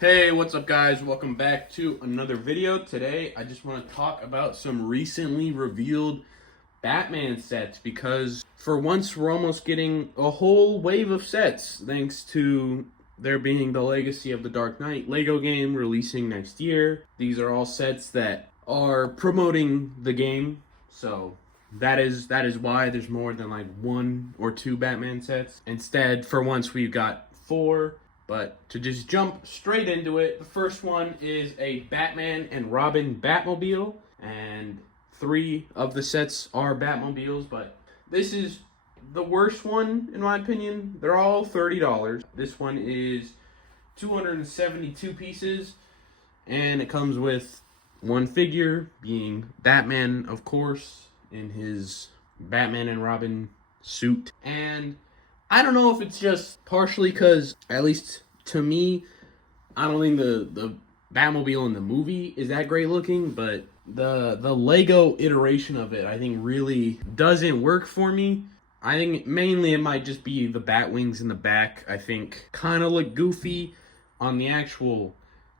Hey, what's up guys? Welcome back to another video. Today, I just want to talk about some recently revealed Batman sets because for once we're almost getting a whole wave of sets thanks to there being the Legacy of the Dark Knight Lego game releasing next year. These are all sets that are promoting the game, so that is why there's more than like one or two Batman sets. Instead, for once we've got four. But to just jump straight into it, the first one is a Batman and Robin Batmobile, and three of the sets are Batmobiles, but this is the worst one in my opinion. They're all $30. This one is 272 pieces, and it comes with one figure, being Batman, of course, in his Batman and Robin suit. And I don't know if it's just partially because, at least to me, I don't think the Batmobile in the movie is that great looking, but the Lego iteration of it, I think, really doesn't work for me. I think mainly it might just be the bat wings in the back. I think kind of look goofy on the actual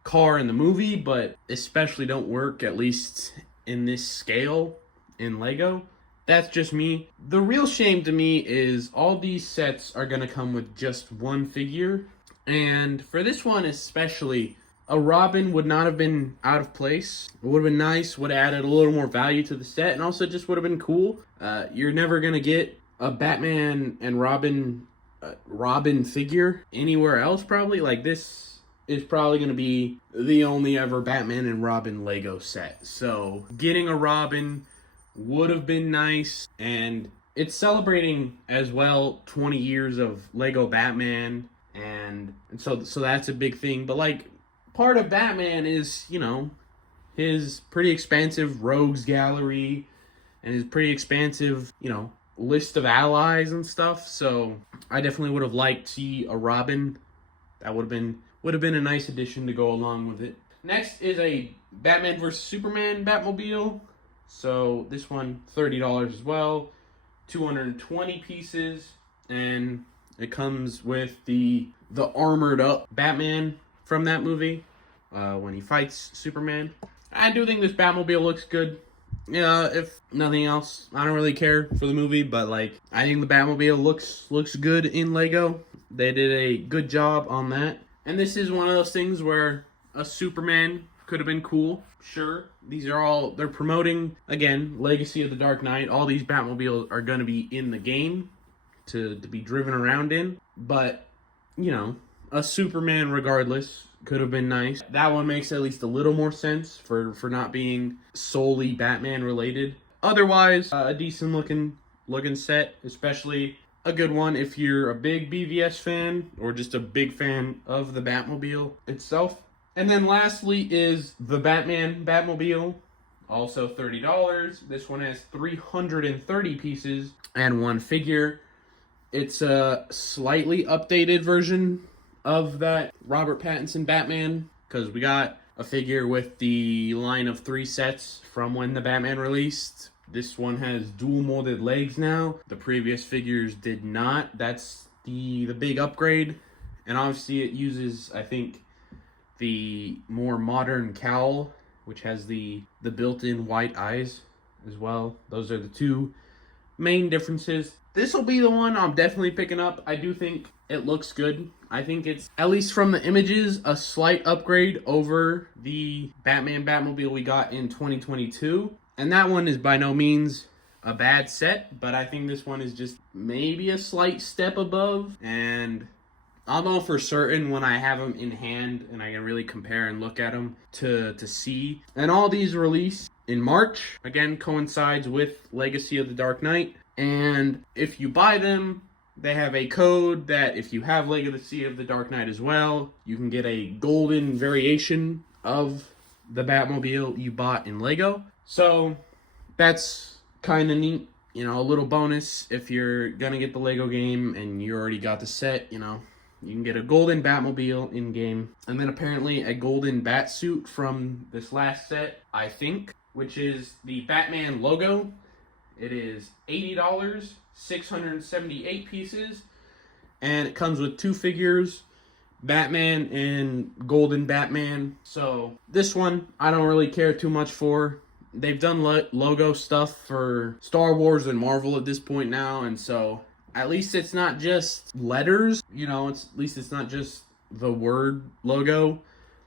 car in the movie, but especially don't work, at least in this scale in Lego. That's just me. The real shame to me is all these sets are going to come with just one figure. And for this one especially, a Robin would not have been out of place. It would have been nice, would have added a little more value to the set, and also just would have been cool. You're never going to get a Batman and Robin figure anywhere else, probably. Like, this is probably going to be the only ever Batman and Robin Lego set. So getting a Robin would have been nice, and it's celebrating as well 20 years of Lego Batman, and so that's a big thing. But like, part of Batman is, his pretty expansive rogues gallery and his pretty expansive, list of allies and stuff. So I definitely would have liked to see a Robin. That would have been a nice addition to go along with it. Next is a Batman vs Superman Batmobile. So this one, $30 as well, 220 pieces, and it comes with the armored up Batman from that movie when he fights Superman. I do think this Batmobile looks good. Yeah, if nothing else, I don't really care for the movie, but like, I think the Batmobile looks good in Lego. They did a good job on that. And this is one of those things where a Superman could have been cool. Sure, they're promoting, again, Legacy of the Dark Knight. All these Batmobiles are going to be in the game to be driven around in. But, a Superman regardless could have been nice. That one makes at least a little more sense for not being solely Batman related. Otherwise, a decent looking set, especially a good one if you're a big BVS fan or just a big fan of the Batmobile itself. And then lastly is the Batman Batmobile, also $30. This one has 330 pieces and one figure. It's a slightly updated version of that Robert Pattinson Batman, because we got a figure with the line of 3 sets from when the Batman released. This one has dual molded legs now. The previous figures did not. That's the big upgrade. And obviously it uses, I think, the more modern cowl, which has the built-in white eyes as well. Those are the two main differences. This will be the one I'm definitely picking up. I do think it looks good. I think it's, at least from the images, a slight upgrade over the Batman Batmobile we got in 2022. And that one is by no means a bad set, but I think this one is just maybe a slight step above. And I'll know for certain when I have them in hand and I can really compare and look at them to see. And all these release in March. Again, coincides with Legacy of the Dark Knight. And if you buy them, they have a code that if you have Legacy of the Dark Knight as well, you can get a golden variation of the Batmobile you bought in Lego. So that's kind of neat. A little bonus if you're going to get the Lego game and you already got the set, you can get a golden Batmobile in-game. And then apparently a golden Batsuit from this last set, I think, which is the Batman logo. It is $80, 678 pieces, and it comes with 2 figures, Batman and Golden Batman. So this one I don't really care too much for. They've done logo stuff for Star Wars and Marvel at this point now, and so at least it's not just letters, at least it's not just the word logo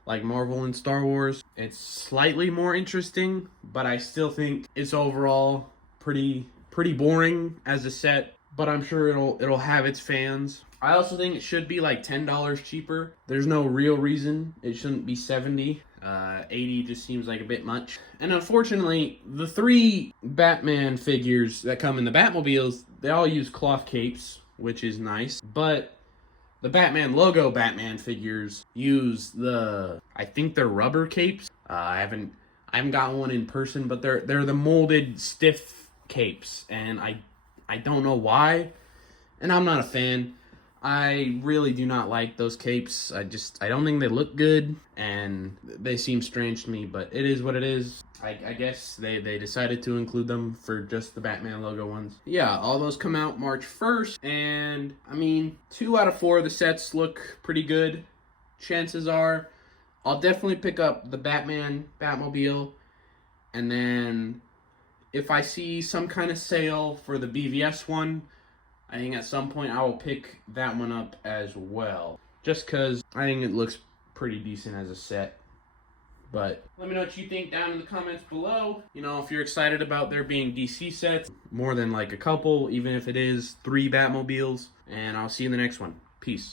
like Marvel and Star Wars. It's slightly more interesting, but I still think it's overall pretty boring as a set, but I'm sure it'll have its fans. I also think it should be like $10 cheaper. There's no real reason it shouldn't be $70. $80 just seems like a bit much. And unfortunately, the 3 Batman figures that come in the Batmobiles, they all use cloth capes, which is nice. But the Batman logo Batman figures use I think they're rubber capes. I haven't gotten one in person, but they're the molded stiff capes, and I don't know why, and I'm not a fan. I really do not like those capes. I don't think they look good, and they seem strange to me, but it is what it is. I guess they decided to include them for just the Batman logo ones. Yeah, all those come out March 1st, and I mean, 2 out of 4 of the sets look pretty good. Chances are I'll definitely pick up the Batmobile, and then if I see some kind of sale for the BVS one, I think at some point I will pick that one up as well. Just because I think it looks pretty decent as a set. But let me know what you think down in the comments below. If you're excited about there being DC sets, more than like a couple, even if it is 3 Batmobiles. And I'll see you in the next one. Peace.